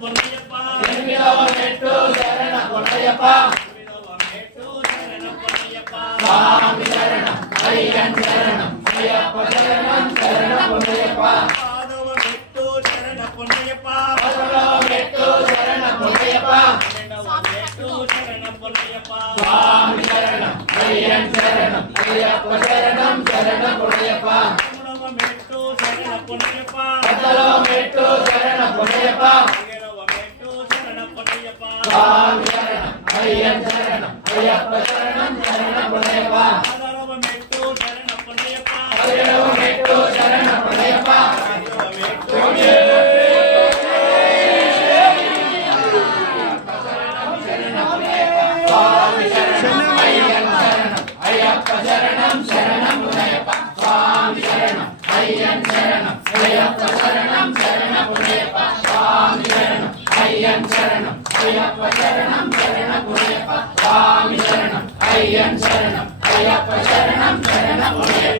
మెట్టు శరణ పొన్నయ్యప్ప స్వామి శరణం అయ్యన్ శరణం అయ్యప్ప శరణం శరణ పొన్నయ్యప్ప మెట్టు శరణ పొన్నయ్యప్ప మెట్టు శరణ పొన్నయ్యప్ప మెట్టు శరణ పొన్నయ్యప్ప స్వామి శరణం అయ్యన్ శరణం అయ్యప్ప శరణం శరణ పొన్నయ్యప్ప మెట్టు శరణ పొన్నయ్యప్ప మెట్టు శరణ పొన్నయ్యప్ప మెట్టు శరణ పొన్నయ్యప్ప స్వామి శరణం అయ్యన్ శరణం అయ్యప్ప శరణం శరణ పొన్నయ్యప్ప మెట్టు శరణ పొన్నయ్యప్ప మెట్టు శరణ పొన్నయ్యప్ప అయ్యప్ప శరణం శరణం పొన్నయ్యప్ప స్వామి శరణం అయ్యన్ శరణం అయ్యప్ప శరణం శరణ పొన్నయ్యప్ప స్వామి శరణం అయ్యన్ శరణం అయ్యప్ప శరణం శరణ పొన్నయ్యప్ప స్వామి శరణం అయ్యన్ శరణం అయ్యప్ప శరణం శరణ పొన్నయ్యప్ప